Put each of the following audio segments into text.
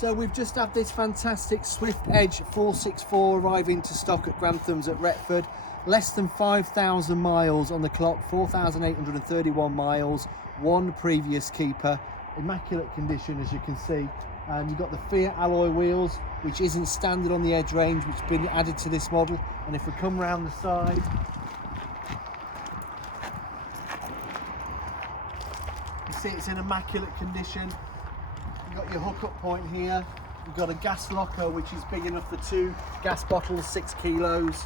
So we've just had this fantastic Swift Edge 464 arrive into stock at Granthams at Retford. Less than 5,000 miles on the clock, 4,831 miles, one previous keeper. Immaculate condition, as you can see. And you've got the Fiat alloy wheels, which isn't standard on the Edge range, which has been added to this model. And if we come round the side, you see it's in immaculate condition. You've got your hookup point here. You've got a gas locker, which is big enough for 2 gas bottles, 6 kilos.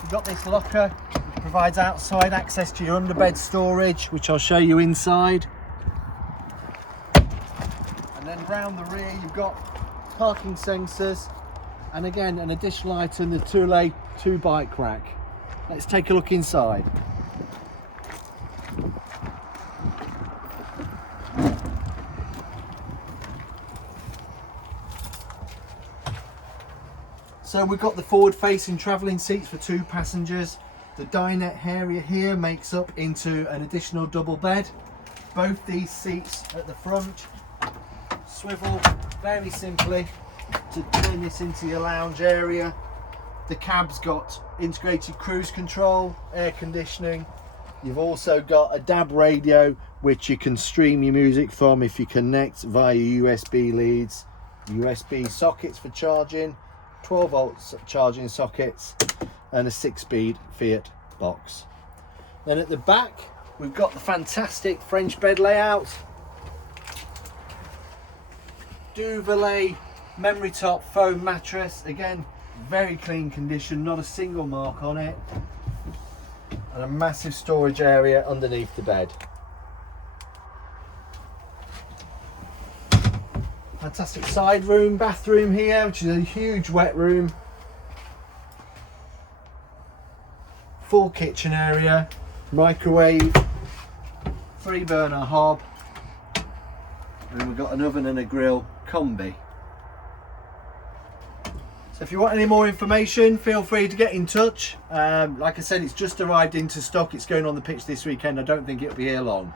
You've got this locker, which provides outside access to your underbed storage, which I'll show you inside. And then round the rear, you've got parking sensors. And again, an additional item, the Thule 2 bike rack. Let's take a look inside. So we've got the forward facing travelling seats for 2 passengers. The dinette area here makes up into an additional double bed. Both these seats at the front swivel very simply to turn this into your lounge area. The cab's got integrated cruise control, air conditioning. You've also got a DAB radio which you can stream your music from if you connect via USB leads, USB sockets for charging, 12 volts charging sockets, and a 6-speed Fiat box. Then at the back we've got the fantastic French bed layout, Duvet memory top foam mattress, again very clean condition, not a single mark on it, and a massive storage area underneath the bed. Fantastic side room, bathroom here, which is a huge wet room. Full kitchen area, microwave, 3-burner hob, and we've got an oven and a grill combi. So if you want any more information, feel free to get in touch. Like I said, it's just arrived into stock. It's going on the pitch this weekend. I don't think it'll be here long.